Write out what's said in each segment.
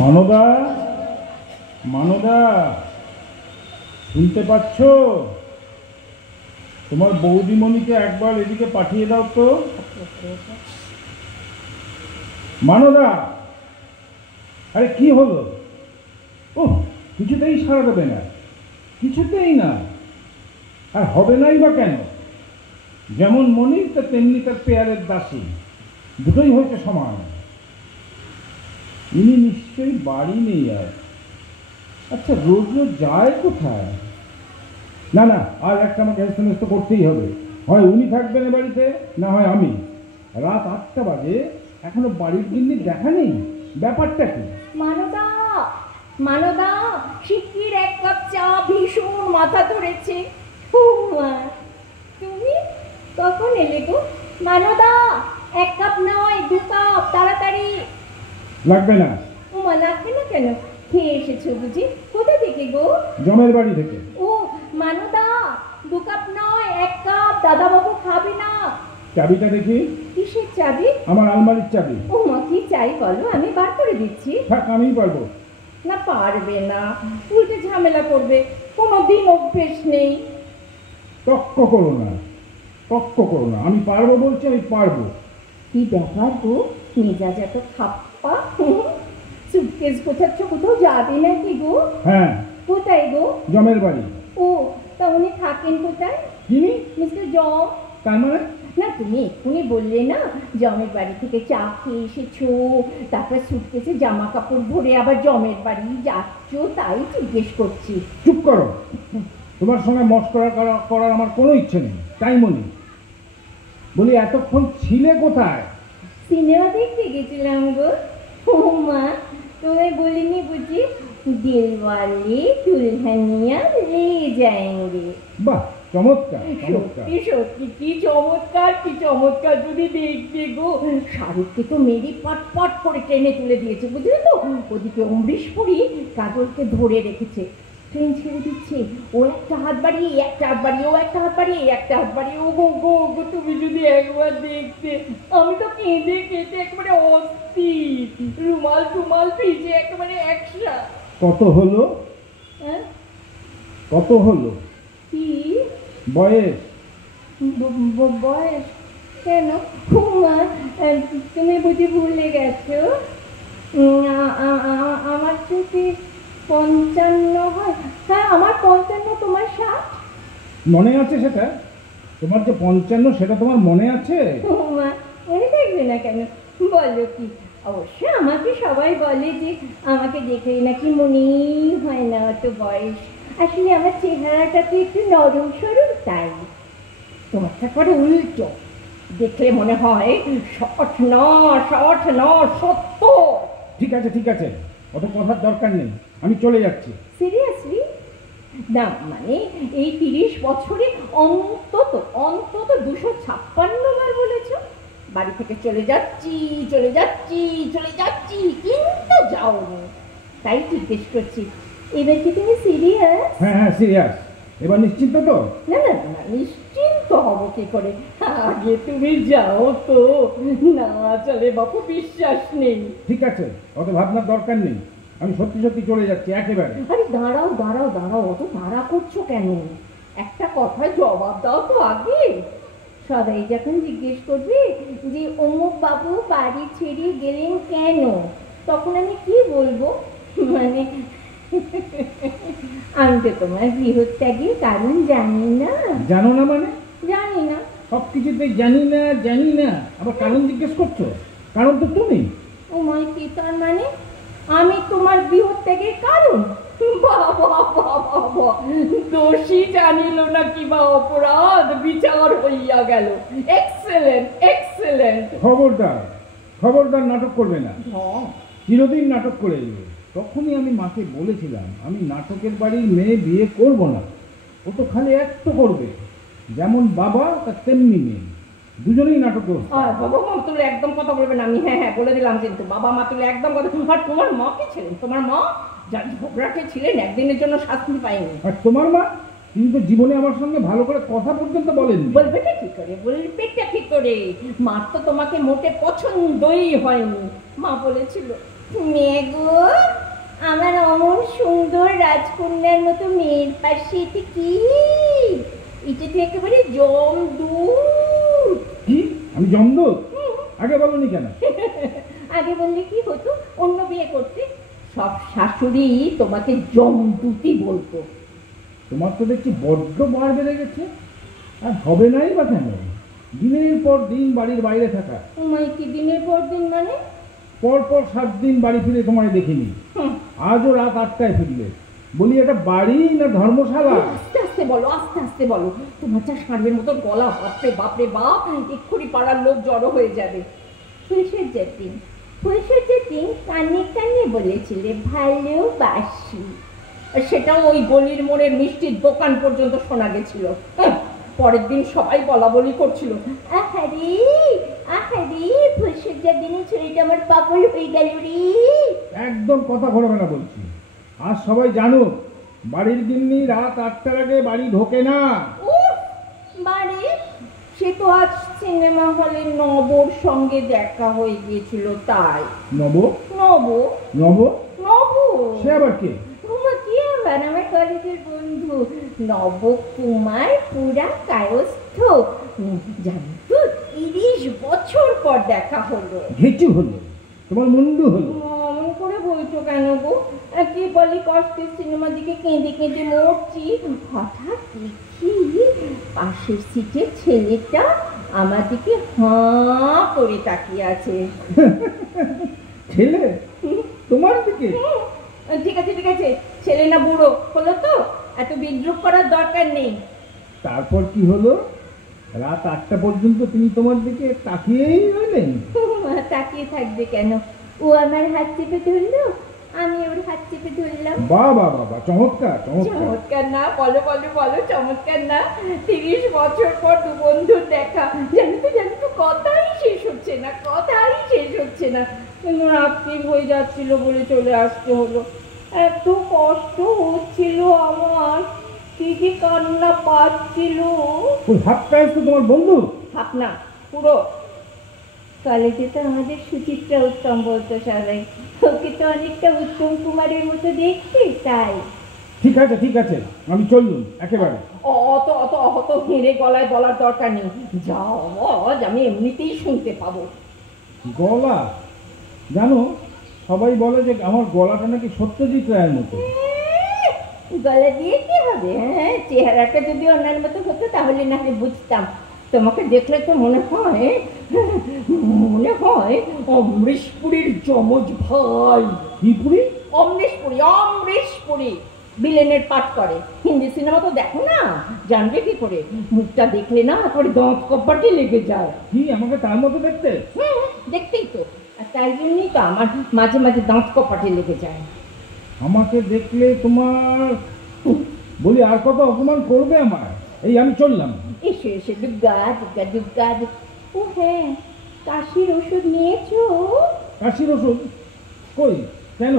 মানদা, মানদা, শুনতে পাচ্ছ? তোমার বৌদিমণিকে একবার এদিকে পাঠিয়ে দাও তো। মানদা, আরে কি হলো? ও কিছুতেই সাড়া দেবে না, কিছুতেই না। আর হবে নাই বা কেন? যেমন মনি তা তেমনি তার পেয়ারের দাসী, দুটোই হয়েছে সমান। ইনি নিশ্চয়ই বাড়ি নেই আর। আচ্ছা রোজ রোজ যায় কোথায়? না না, আর একটা আমাকে হেস্তনেস্ত করতেই হবে। হয় উনি থাকবেন এ বাড়িতে, না হয় আমি। রাত 8টা বাজে, এখনো বাড়ির গিন্নির দেখা নেই। ব্যাপারটা কি? মানদা, মানদা, শিগগির এক কাপ চা, ভীষণ মাথা ধরেছে। তুমি কখন এলে গো? মানদা, এক কাপ নয় 2 কাপ, তাড়াতাড়ি। লাগবে না। ওমা, লাগবে না কেন? খেয়ে এসেছো বুঝি? কোথা থেকে গো? জমের বাড়ি থেকে। ও মানদা, 2 কাপ নয় 1 কাপ, দাদাবাবু খাবে না। চাবিটা দেখি। কিসের চাবি? আমার আলমারির চাবি। ও মা, কি চাই বলো, আমি বার করে দিচ্ছি। থাক, আমিই পারবো। না পারবে না, উল্টে ঝামেলা করবে, কোনোদিন অভ্যেস নেই। তক্ক করো না, তক্ক করো না, আমি পারবো বলছি, আমি পারবো। কি ব্যাপার গো, মেজাজ এত খাপ্পা? সুটকেস গোছাচ্ছ, কোথাও যাবে নাকি গো? হ্যাঁ। কোথায় গো? জমের বাড়ি। ও তা উনি থাকেন কোথায়? যিনি? মিস্টার জম। তার মানে? না তুমি এক্ষুনি বললে না জমের বাড়ি থেকে চা খেয়ে এসেছো, তারপর সুটকেসে জামা কাপড় ভরে আবার জমের বাড়ি যাচ্ছ, তাই জিজ্ঞেস করছি। চুপ করো, তোমার সঙ্গে মস্করা করার আমার কোনো ইচ্ছে নেই। তাই মনি বলি, এতক্ষণ ছিলে কোথায়? সিনেমা দেখতে গেছিলাম গো। ও মা, তোমায় বলিনি বুঝি? দিলওয়ালে দুলহানিয়া লে যায়েঙ্গে। বাহ, চমৎকার চমৎকার। সত্যি সত্যি কি চমৎকার, কি চমৎকার। যদি দেখবে গো, শাহরুখকে তো মেরি পট পট করে ট্রেনে তুলে দিয়েছে, বুঝলে তো? ওদিকে অমরিশ পুরী কাজলকে ধরে রেখেছে, ট্রেন ছেড়ে দিচ্ছে। ও একটা হাত বাড়িয়ে, একটা হাত বাড়িয়ে, ও একটা হাত বাড়িয়ে, একটা হাত বাড়িয়ে। ও গো গো গো, তুমি যদি একবার দেখতে, আমি তো কেঁদে কেটে একেবারে অস্থির, রুমাল টুমাল ভিজে একেবারে একসা। কত হলো? হ্যাঁ, কত হলো? কি বয়স? বয়স কেন? তুমি বুঝি ভুলে গেছো? আমার যদি 55 হয়। হ্যাঁ, আমার 55, তোমার 60। মনে আছে সেটা? তোমার যে 55 সেটা তোমার মনে আছে? মনে থাকবে না কেন? বলো কি? অবশ্য আমাকে সবাই বলে যে আমাকে দেখলেই নাকি মনেই হয় না অত বয়স। আসলে আমার চেহারাটা তো একটু নরম সরল, তাই। তোমারটা করে উল্টো, দেখলে মনে হয় 60 ঠিক আছে ঠিক আছে, অত কথার দরকার নেই, আমি চলে যাচ্ছি। সিরিয়াসলি? না মানে এই 30 বছরে অন্তত অন্তত 256 বার বলেছ বাড়ি থেকে চলে যাচ্ছি চলে যাচ্ছি চলে যাচ্ছি, কিন্তু যাওনি। তাই জিজ্ঞেস করছি, এবার কি তুমি সিরিয়াস? হ্যাঁ হ্যাঁ সিরিয়াস। এবার নিশ্চিন্ত তো? না না না, নিশ্চিন্ত হব কি করে? আগে তুমি যাও তো, না চলে বাপু, বিশ্বাস নেই। ঠিক আছে, অত ভাবনার দরকার নেই, আমি সত্যি সত্যি চলে যাচ্ছি একেবারে। আরে দাঁড়াও দাঁড়াও দাঁড়াও, অত তাড়া করছো কেন? একটা কথায় জবাব দাও তো আগে। সবাই যখন জিজ্ঞেস করবে যে অমুক বাবু বাড়ি ছেড়ে গেলেন কেন, তখন আমি কি বলবো? মানে আমি তো তোমার গৃহত্যাগের কারণ জানি না। জানো না মানে? জানি না। সব কিছুতেই জানি না জানি না, আবার কারণ জিজ্ঞেস করছো? কারণ তো তুমি। ও মাই, কি তার মানে? আমি তোমার গৃহত্যাগের কারণ? বাবা বাবা, দোষী জানিল না কিবা অপরাধ, বিচার হইয়া গেল। Excellent excellent. খবরদার খবরদার, নাটক করবে না। চিরদিন নাটক করে যাবে। তখনই আমি মাকে বলেছিলাম আমি নাটকের বাড়ির মেয়ে বিয়ে করব না। ও তো খালি একটু করবে, যেমন বাবা তার তেমনি মেয়ে, দুজনেই নাটক করবে। বাবা মা তুলে একদম কথা বলবেন, আমি হ্যাঁ হ্যাঁ বলে দিলাম, কিন্তু বাবা মা তুলে একদম কথা। আর তোমার মা কে ছিলেন? তোমার মা যার ঝগড়াটে ছিলেন, একদিনের জন্য শাস্তি পায়নি। আর তোমার মা? তিনি তো জীবনে আমার সঙ্গে ভালো করে কথা পর্যন্ত বলেননি। বলবেটা কি করে, বলবেটা কি করে? মার তো তোমাকে মোটে পছন্দই হয়নি। মা বলেছিল, মেয়ে গো, আমার অমন সুন্দর রাজকন্যার মতো মেয়ের পাশে এতে কি, এটা তো একেবারে জমদূত। কি আমি জমদূত? আগে বলনি কেন? আগে বললে কি হতো, অন্য বিয়ে করতে। সব শাশুড়ি তোমাকে জমদূতই বলতো। তোমার তো দেখছি বড্ড বার বেড়ে গেছে। আর হবে নাই বা কেন? দিনের পর দিন বাড়ির বাইরে থাকা। তোমায় কি দিনের পর দিন মানে? পর পর 7 দিন বাড়ি ফিরে তোমায় দেখিনি। আজও রাত 8টায় ফিরলে। বলি এটা বাড়ি না ধর্মশালা? আস্তে আস্তে বলো, আস্তে আস্তে বলো। তোমার যা সার্বের মতো গলা, বাপরে বাপরে বাপ, এক্ষুনি পাড়ার লোক জড়ো হয়ে যাবে। ফুলসজ্জার দিন, ফুলসজ্জার দিন কানে কানে বলেছিলে ভালোবাসি। সেটাও ওই গলির মোড়ের মিষ্টির দোকান পর্যন্ত শোনা গেছিল। পরের দিন সবাই বলা বলি করছিল, আহারে আহারে, ফুলসজ্জার দিনে ছেলেটা আমার পাগল হয়ে গেল রে। একদম কথা ঘোরাবে না বলছি। আজ সবাই জানো বাড়ির গিন্নি রাত 8টার আগে বাড়ি ঢোকে না। মানে সে তো আজ সিনেমা হলে নবর সঙ্গে দেখা হয়ে গিয়েছিল তাই। নব? নব? নব? নব সে আবার কে? কি আবার আমার কলেজের বন্ধু নবকুমার, পুরা কায়স্থ। জানো তো 30 বছর পর দেখা হলো। ঘেচু হলো, তোমার মুন্ডু হলো। অমন করে বলছো কেন গো? কি বলি, কষ্টের সিনেমা দিকে কেঁদে কেঁদে মরছি, হঠাৎ দেখি পাশের সিটের ছেলেটা আমার দিকে হাঁ করে তাকিয়ে আছে। ছেলে তোমার দিকে? ঠিক আছে ঠিক আছে, ছেলে না বুড়ো হলো তো, এত বিদ্রুপ করার দরকার নেই। তারপর কি হলো? রাত 8টা পর্যন্ত তিনি তোমার দিকে তাকিয়েই রইলেন? তাকিয়ে থাকবে কেন? ও আমার হাত চেপে ধরলো, আমি ওর হাত চেপে ধরলাম। বাহ বাহ বাহ, চমৎকার চমৎকার। চমৎকার না? বলো বলো বলো, চমৎকার না? 30 বছর পর দু বন্ধুর দেখা, জানো তো কথাই শেষ হচ্ছে না, কথাই শেষ হচ্ছে না। কিন্তু রাত্রি হয়ে যাচ্ছিল বলে চলে আসতে হলো। এত কষ্ট হচ্ছিল আমার, কি যে কান্না পাচ্ছিল। ওই হাতটা তো তোমার বন্ধু? হাত না, পুরো। কলেজে তো আমাদের সুচিত্রা উত্তম বলতো সবাই, ওকে তো অনেকটা উত্তম কুমারের মতো দেখতে, তাই। ঠিক আছে ঠিক আছে, আমি চললুম একেবারে। অত অত অত হেঁড়ে গলায় বলার দরকার নেই, যা আওয়াজ আমি এমনিতেই শুনতে পাবো। গলা? জানো সবাই বলে যে আমার গলাটা নাকি সত্যজিৎ রায়ের মতো। গলা দিয়ে কি হবে? হ্যাঁ, চেহারাটা যদি অন্যান্য মতো হতো তাহলে না হয় বুঝতাম। তোমাকে দেখলে তো মনে হয় অমরেশ পুরীর যমজ ভাই। কি পুরি? অমরেশ পুরী, অমরেশ পুরী ভিলেনের পাঠ করে। হিন্দি সিনেমা তো দেখো না, জানবে কি করে? মুখটা দেখলে না একেবারে দাঁত কপাটে লেগে যায়। কি আমাকে তার মতো দেখতে? দেখতেই তো, আর তাই জন্যই তো আমার মাঝে মাঝে দাঁত কপাটে লেগে যায়। আমাকে দেখলে তোমার, বলি আর কত অপমান করবে আমার? এই আমি চললাম। এসে এসে দুগ্গা দুগ্গা দুগ্গা। ও হ্যাঁ, কাশির ওষুধ নিয়েছো? কাশির ওষুধ? কই, কেন?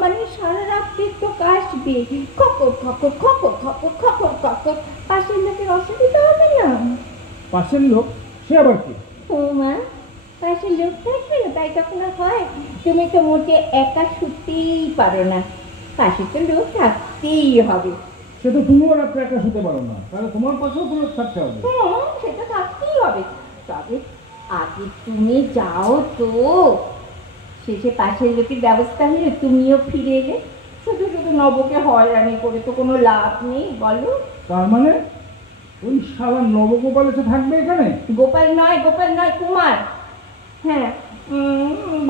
মানে সারা রাত্রি তো কাশবে, খকর খকর খকর খকর খকর খকর। পাশের লোকের অসুবিধা হবে না? পাশের লোক? সে আবার কি? ও মা, পাশের লোক থাকবে না তাই তখন হয়? তুমি তো মোটে একা শুতেই পারো না, পাশে তো লোক থাকতেই হবে। সে তো তুমিও রাত্রে একা শুতে পারো না, তাহলে তোমার পাশেও কোনো থাকতে হবে। সেটা থাকতেই হবে। তবে আগে তুমি যাও তো, শেষে পাশের লোকের ব্যবস্থা হলে তুমিও ফিরে এলে। শুধু শুধু নবকে হয়রানি করে তো কোনো লাভ নেই, বলো? তার মানে ওই শালা নবগোপাল এসে থাকবে এখানে? গোপাল নয়, গোপাল নয়, কুমার। হ্যাঁ,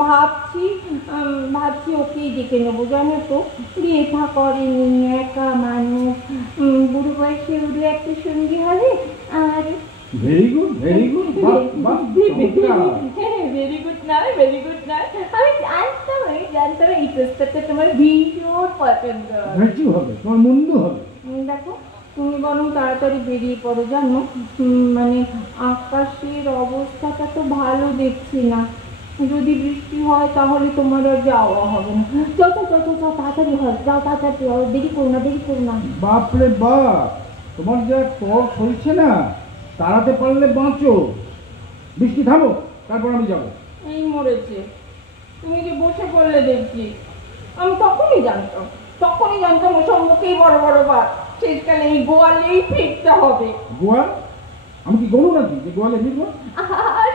ভাবছি ভাবছি ওকেই ডেকে নেবো, জানো তো। রেখা করেনি, একা মানুষ, বুড়ো বয়সে উড়ে একটা সঙ্গী হবে। Are very good very good, very good নয়, ভেরি গুড নয়। আমি জানতাম এই প্রস্তাবটা তোমার ভীষণ পছন্দ হবে, তোমার মুন্ডু হবে। দেখো, তুমি বরং তাড়াতাড়ি বেরিয়ে পড়ো, জানো। মানে আকাশের অবস্থাটা তো ভালো দেখছি না। যদি বৃষ্টি হয় তাহলে তোমার আর যাওয়া হবে না। যাও যাও যাও যাও, যাও, তাড়াতাড়ি হয়, যাও তাড়াতাড়ি, দেরি করো না, দেরি করো না। বাপরে বাপ, তোমার যা টক হয়েছে না, তাড়াতে পারলে বাঁচো। বৃষ্টি থামো, তারপর আমি যাবো। এই মরেছে, তুমি যে বসে পড়লে দেখছি। আমি তখনই জানতাম ওসব মুখেই বড় বড় ভাত, শেষকালে এই গোয়ালেই ফিরতে হবে। গোয়াল? আমি কি গরু নাকি যে গোয়ালে ফিরবো?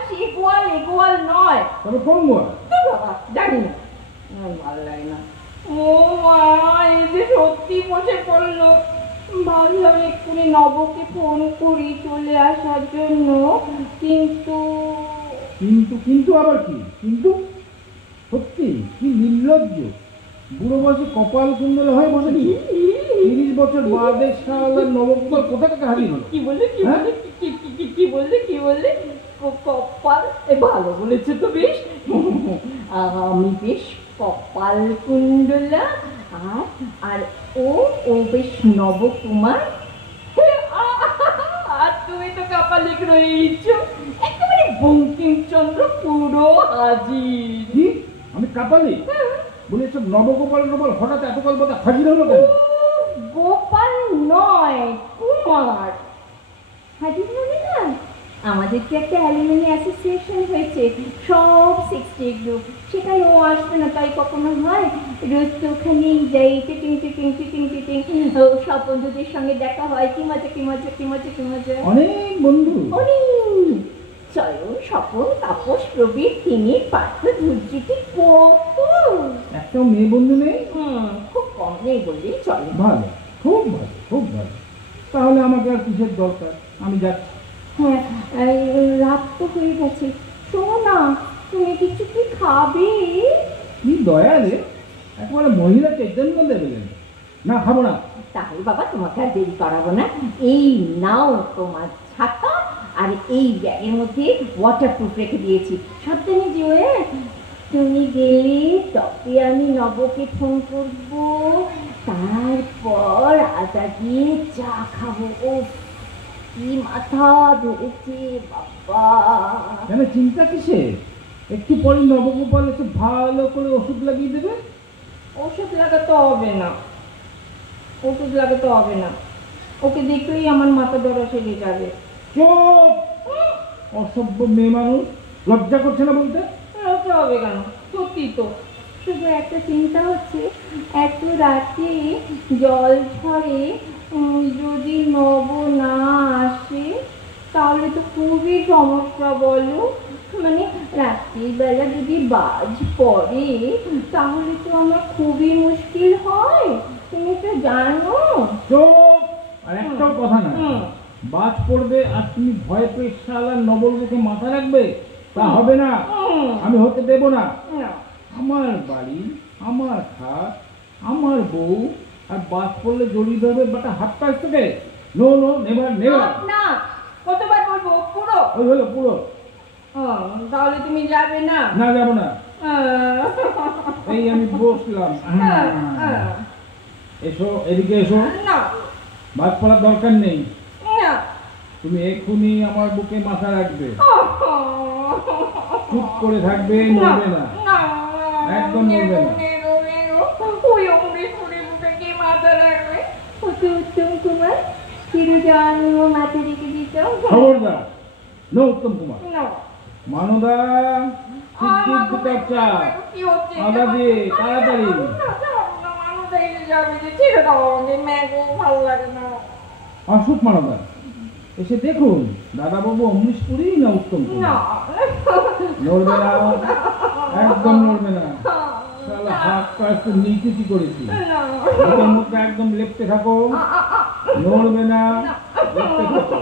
সে গোয়াল নয়। তবে কোন গোয়াল? তো বাবা জানি না, আমার ভালো লাগে না। ও মা, এই যে সত্যি বসে পড়লো। ভাবলাম এক্ষুনি নবকে ফোন করি চলে আসার জন্য, কিন্তু কিন্তু আবার কি কিন্তু? সত্যি কি নির্লজ্জ! বুড়ো বয়সে কপাল কুণ্ডলে হয়ে বসেছি। 30 বছর বাদে শালা নবকুমার কোথা থেকে হারিয়ে হলো? কি বললে কপাল ভালো বলেছে তো বেশ। আমি বেশ কপাল কুণ্ডলা, আর ও বেশ নবকুমার। আর তুমি তো কাপালিক রয়েছ, একেবারে বঙ্কিমচন্দ্র পুরো হাজির। কি আমি কাপালি বলে সব নবগোপাল হঠাৎ এত কাল বাদে হাজির হলো কেন? গোপাল নয়, কুমার হাজির হবে না। আমাদের কি একটা অ্যালুমিনি অ্যাসোসিয়েশন হয়েছে, সব 60 গ্রুপ, সেখানে ও আসবে না তাই কখনো হয়? রোজ তো ওখানেই যাই, টিটিং সব বন্ধুদের সঙ্গে দেখা হয়, কি মজা। অনেক বন্ধু, অনেক। চয়ন, স্বপন, তাপস, প্রবীর, তিনি, পার্থ, ধুর্জিটি, কত। একটাও মেয়ে বন্ধু নেই? খুব কম নেই বললেই চলে। ভালো, খুব ভালো। তাহলে আমাকে আর কিসের দরকার, আমি যাচ্ছি। হ্যাঁ, রাত তো হয়ে গেছে। শোনো না, তুমি কিছু কি খাবে? কি দয়া রে, একেবারে মহিলা চৈতন্য দেবেন। না, খাবো না। তাহলে বাবা তোমাকে আর দেরি করাবো না, এই নাও তোমার ছাতা, আর এই ব্যাগের মধ্যে ওয়াটারপ্রুফ রেখে দিয়েছি, সাবধানে যেও। তুমি গেলে তবে আমি নবকে ফোন করবো, তারপর আদা দিয়ে চা খাবো। ও কি মাথা ধরেছে বাবা। কেন চিন্তা কিসে? একটু পরে নবগোপাল এসে ভালো করে ওষুধ লাগিয়ে দেবে। ওষুধ লাগাতে হবে না, ওকে দেখলেই আমার মাথা ধরা সেরে যাবে। চুপ! অসভ্য মেয়ে মানুষ, লজ্জা করছে না বলতে? লজ্জা হবে কেন, সত্যি তো। শুধু একটা চিন্তা হচ্ছে, এত রাতে জল ঝড়ে যদি নব না আসে তাহলে তো খুবই সমস্যা, বলো। মানে রাত্রির বেলা যদি বাজ পড়ে তাহলে তো আমার খুবই মুশকিল হয়, তুমি তো জানো। চুপ! আর একটাও কথা না। বাজ পড়বে আর তুমি ভয় পেয়ে শালা নবল মুখে মাথা রাখবে, তা হবে না। আমি হতে দেব না। আমার বাড়ি, আমার খাট, আমার বউ, আর বাজ পড়লে জড়িয়ে ধরবে বাটা হাত পাশ থেকে। No, never. না, কতবার বলবো? পুরো ওই হলো পুরো। তাহলে তুমি যাবে না? না, যাবো না। এই আমি বসলাম। এসো, এদিকে এসো। না, বাজ পড়ার দরকার নেই। না, তুমি এক্ষুনি আমার বুকে মাথা রাখবে, চুপ করে থাকবে, নড়বে না, একদম নড়বে না। ওই অমৃতপুরের বুকে কে মাথা রাখবে? উত্তম কুমার চিরজন্ম মাথা রেখে দিত। খবরদার, নো উত্তম কুমার। না, মানদা, শিগগির দুটো চা, কি হচ্ছে? আদা দিয়ে, তাড়াতাড়ি। মানুষ এসে যাবে যে, ছেড়ে দাও আমাকে, ম্যাগো ভালো লাগে না। আসুক মানদা, এসে দেখুন দাদাবাবু অমৃতপুরি না উত্তম কুমার। না, নড়বে না, একদম নড়বে না। শালা হাত পা একটু নিচুচি করেছি, ওদের মুখটা একদম লেপটে থাকো, নড়বে না, লেপটে থাকো।